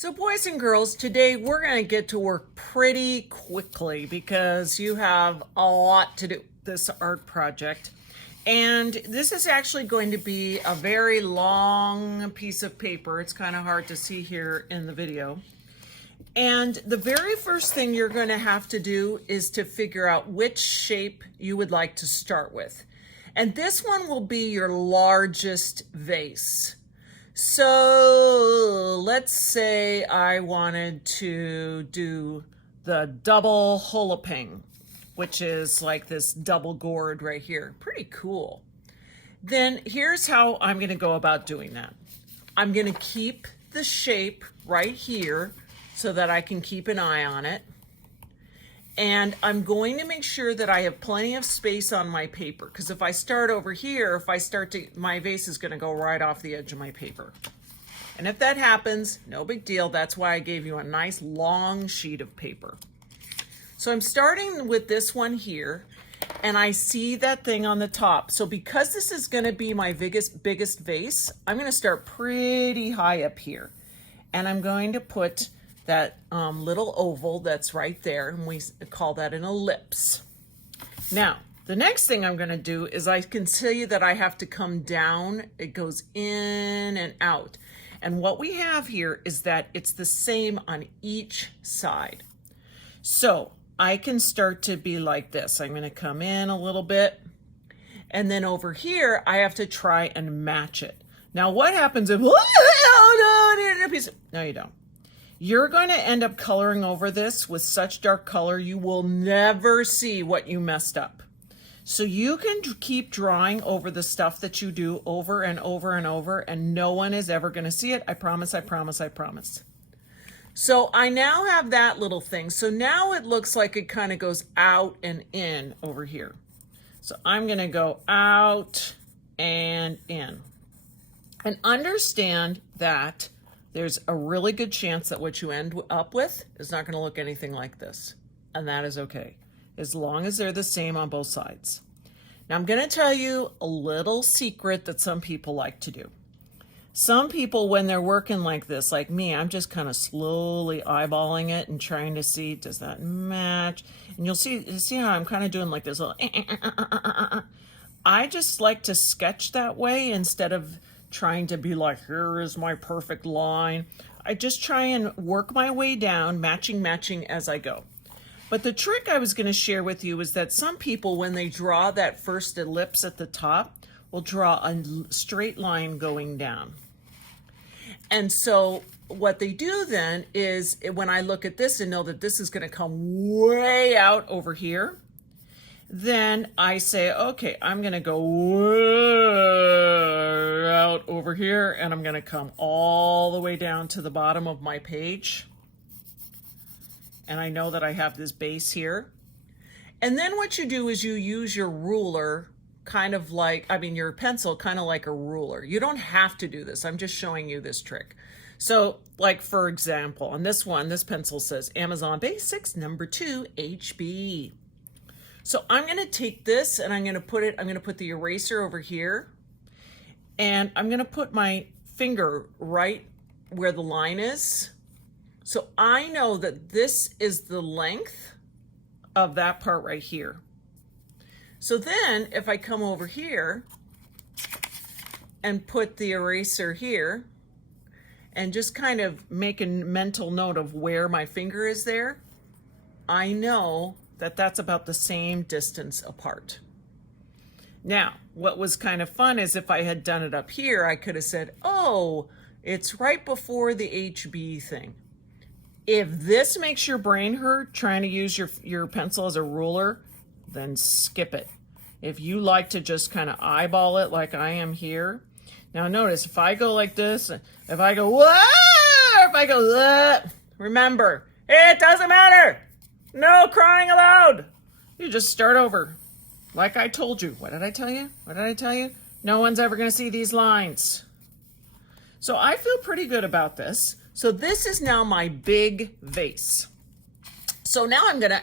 So boys and girls, today we're going to get to work pretty quickly because you have a lot to do this art project. And this is actually going to be a very long piece of paper. It's kind of hard to see here in the video. And the very first thing you're going to have to do is to figure out which shape you would like to start with. And this one will be your largest vase. So let's say I wanted to do the double holoping, which is like this double gourd right here. Pretty cool. Then here's how I'm going to go about doing that. I'm going to keep the shape right here so that I can keep an eye on it. And I'm going to make sure that I have plenty of space on my paper, because if I start over here, my vase is going to go right off the edge of my paper. And if that happens, no big deal. That's why I gave you a nice long sheet of paper. So I'm starting with this one here, and I see that thing on the top. So because this is going to be my biggest vase, I'm going to start pretty high up here. And I'm going to put that little oval that's right there, and we call that an ellipse. Now, the next thing I'm going to do is I can see that I have to come down. It goes in and out. And what we have here is that it's the same on each side. So I can start to be like this. I'm going to come in a little bit, and then over here, I have to try and match it. Now, what happens if, no, you don't. You're going to end up coloring over this with such dark color, you will never see what you messed up. So you can keep drawing over the stuff that you do over and over and over, and no one is ever going to see it. I promise, I promise, I promise. So I now have that little thing. So now it looks like it kind of goes out and in over here. So I'm going to go out and in. And understand that there's a really good chance that what you end up with is not going to look anything like this. And that is okay, as long as they're the same on both sides. Now I'm going to tell you a little secret that some people like to do. Some people, when they're working like this, like me, I'm just kind of slowly eyeballing it and trying to see, does that match? And you'll see how I'm kind of doing like this little, I just like to sketch that way instead of trying to be like, here is my perfect line. I just try and work my way down, matching as I go. But the trick I was going to share with you is that some people, when they draw that first ellipse at the top, will draw a straight line going down. And so what they do then is, when I look at this and know that this is going to come way out over here, then I say, okay, I'm going to go way out over here, and I'm going to come all the way down to the bottom of my page. And I know that I have this base here. And then what you do is you use your ruler kind of like, your pencil kind of like a ruler. You don't have to do this. I'm just showing you this trick. So like, for example, on this one, this pencil says Amazon Basics number 2 HB. So I'm going to take this and I'm going to put the eraser over here, and I'm going to put my finger right where the line is. So I know that this is the length of that part right here. So then if I come over here and put the eraser here and just kind of make a mental note of where my finger is there, I know that that's about the same distance apart. Now, what was kind of fun is if I had done it up here, I could have said, oh, it's right before the HB thing. If this makes your brain hurt trying to use your pencil as a ruler, then skip it. If you like to just kind of eyeball it like I am here. Now notice, if I go like this, if I go, whoa, if I go, remember, it doesn't matter. No crying aloud. You just start over. Like I told you. What did I tell you? What did I tell you? No one's ever going to see these lines. So I feel pretty good about this. So this is now my big vase. So now I'm going to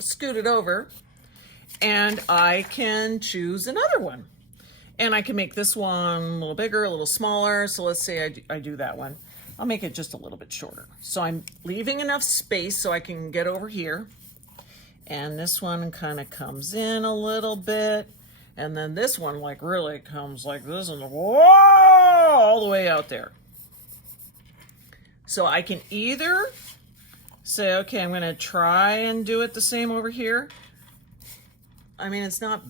scoot it over, and I can choose another one. And I can make this one a little bigger, a little smaller. So let's say I do that one. I'll make it just a little bit shorter. So I'm leaving enough space so I can get over here. And this one kind of comes in a little bit. And then this one like really comes like this and whoa, all the way out there. So I can either say, okay, I'm gonna try and do it the same over here. I mean, it's not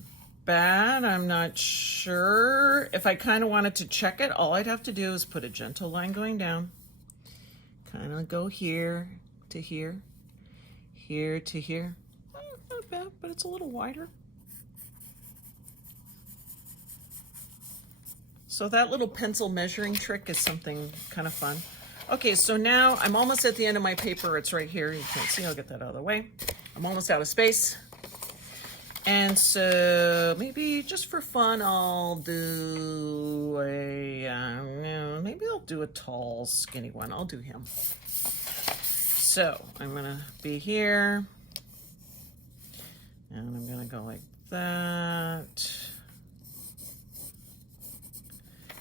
bad, I'm not sure. If I kind of wanted to check it, all I'd have to do is put a gentle line going down. Kind of go here to here, here to here. Not bad, but it's a little wider. So that little pencil measuring trick is something kind of fun. Okay, so now I'm almost at the end of my paper. It's right here. You can't see, I'll get that out of the way. I'm almost out of space. And so maybe just for fun, I'll do maybe I'll do a tall, skinny one. I'll do him. So I'm gonna be here. And I'm gonna go like that.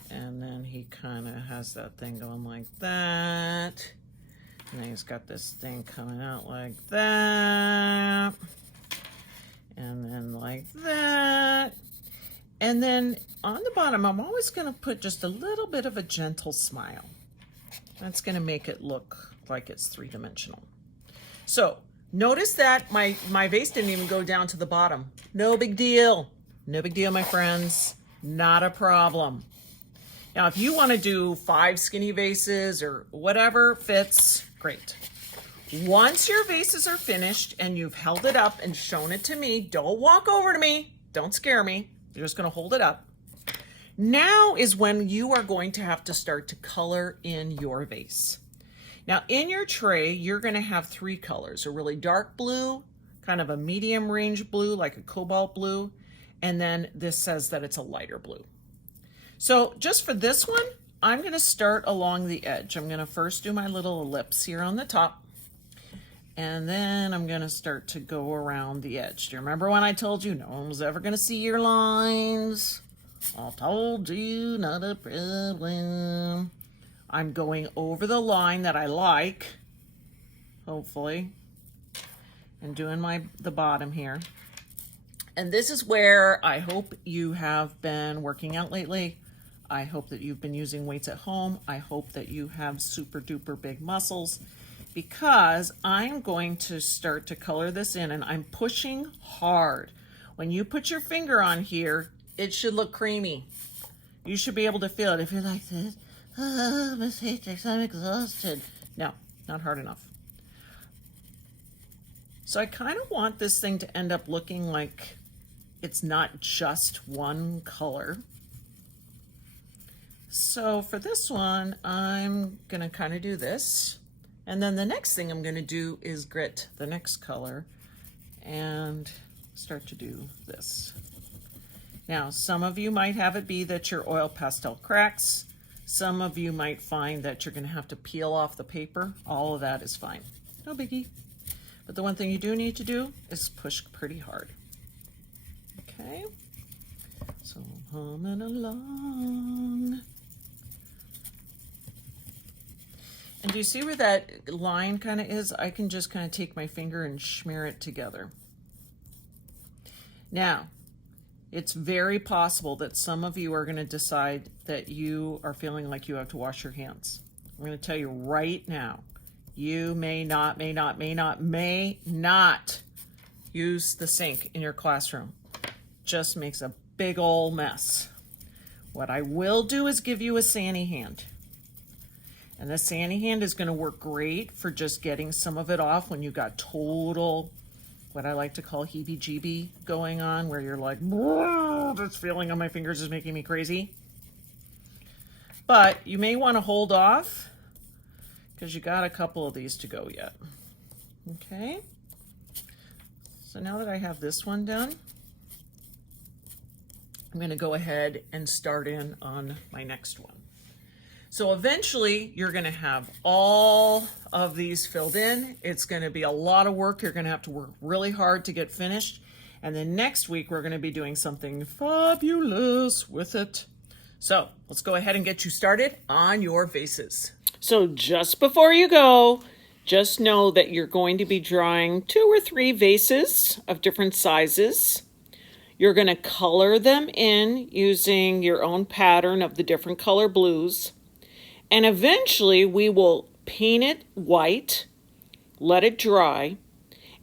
And then he kind of has that thing going like that. And then he's got this thing coming out like that. And then like that. And then on the bottom, I'm always going to put just a little bit of a gentle smile. That's going to make it look like it's three-dimensional. So notice that my vase didn't even go down to the bottom. No big deal. No big deal, my friends. Not a problem. Now, if you want to do 5 skinny vases or whatever fits, great. Once your vases are finished and you've held it up and shown it to me, don't walk over to me. Don't scare me. You're just going to hold it up. Now is when you are going to have to start to color in your vase. Now, in your tray, you're going to have 3 colors, a really dark blue, kind of a medium range blue, like a cobalt blue, and then this says that it's a lighter blue. So just for this one, I'm going to start along the edge. I'm going to first do my little ellipse here on the top. And then I'm going to start to go around the edge. Do you remember when I told you no one was ever going to see your lines? I told you, not a problem. I'm going over the line that I like, hopefully, and doing the bottom here. And this is where I hope you have been working out lately. I hope that you've been using weights at home. I hope that you have super duper big muscles, because I'm going to start to color this in and I'm pushing hard. When you put your finger on here, it should look creamy. You should be able to feel it. If you're like this, oh, Miss Hatrix, I'm exhausted. No, not hard enough. So I kind of want this thing to end up looking like it's not just one color. So for this one, I'm going to kind of do this. And then the next thing I'm going to do is grit the next color and start to do this. Now, some of you might have it be that your oil pastel cracks. Some of you might find that you're going to have to peel off the paper. All of that is fine. No biggie. But the one thing you do need to do is push pretty hard. Okay. So humming along. And do you see where that line kind of is? I can just kind of take my finger and smear it together. Now, it's very possible that some of you are going to decide that you are feeling like you have to wash your hands. I'm going to tell you right now, you may not use the sink in your classroom. Just makes a big old mess. What I will do is give you a sani hand. And the sani hand is going to work great for just getting some of it off when you got total, what I like to call heebie-jeebie going on, where you're like, whoa, this feeling on my fingers is making me crazy. But you may want to hold off because you got a couple of these to go yet. Okay. So now that I have this one done, I'm going to go ahead and start in on my next one. So eventually you're going to have all of these filled in. It's going to be a lot of work. You're going to have to work really hard to get finished. And then next week we're going to be doing something fabulous with it. So let's go ahead and get you started on your vases. So just before you go, just know that you're going to be drawing 2 or 3 vases of different sizes. You're going to color them in using your own pattern of the different color blues. And eventually we will paint it white, let it dry,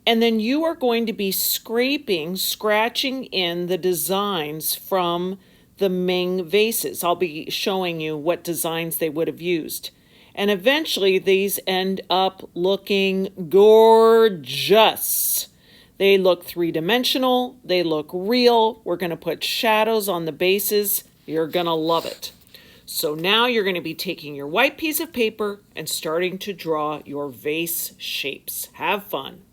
and then you are going to be scratching in the designs from the Ming vases. I'll be showing you what designs they would have used. And eventually these end up looking gorgeous. They look three-dimensional, they look real. We're going to put shadows on the bases. You're going to love it. So now you're going to be taking your white piece of paper and starting to draw your vase shapes. Have fun.